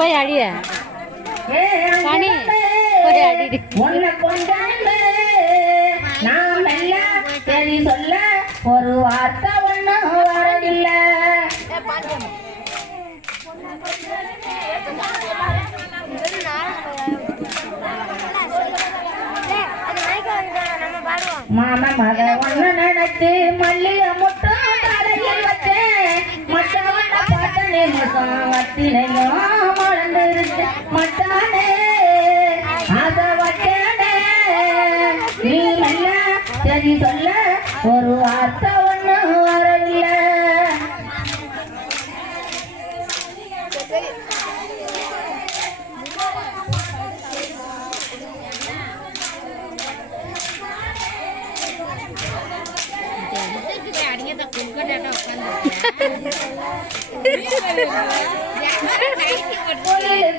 போய் அடிய பணி போய் அடி உன்னை கொண்டாண்டு நாம் எல்லாம் சரி சொல்ல ஒரு வார்த்தை ஒன்றும் வரவில்லை. மாம மக ஒண்ணு நினைச்சு மல்லிகை முட்டும் தலையில் வச்சேன். மற்றவன பார்த்த நிமிஷம் வத்தினையும் மறந்துருச்சு மட்டானே அதை வச்சேனே. நீ மெல்ல சரி சொல்ல ஒரு வார்த்தை ஒண்ணு வரவில்லை.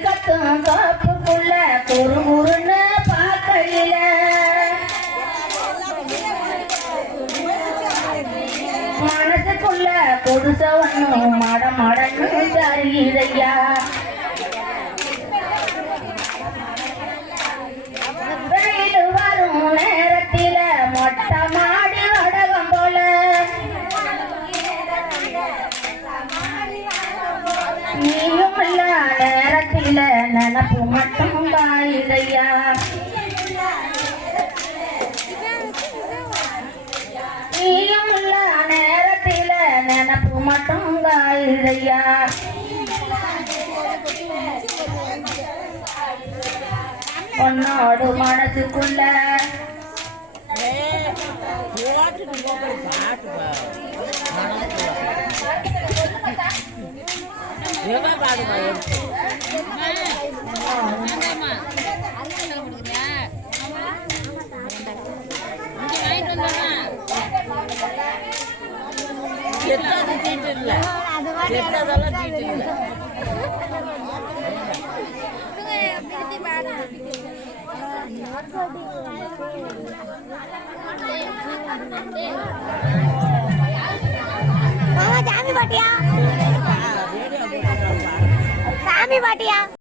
கத்தும் காப்புக்குள்ள குறுகுறுன்னு பார்க்கையில மனசுக்குள்ள கொடுச ஒண்ணும் மட மடன்னு தருகிறையா. வெயில் வரும் நேரத்தில மொட்டை மாடி வடகம் போல நீயும் இல்ல நேரத்தில நினப்பு மட்டும் காயுதையா. நீயும் இல்ல நேரத்தில நினப்பு மட்டும் காயுதையா. உன்னோடு மனசுக்குள்ள சாமி பாட்டியா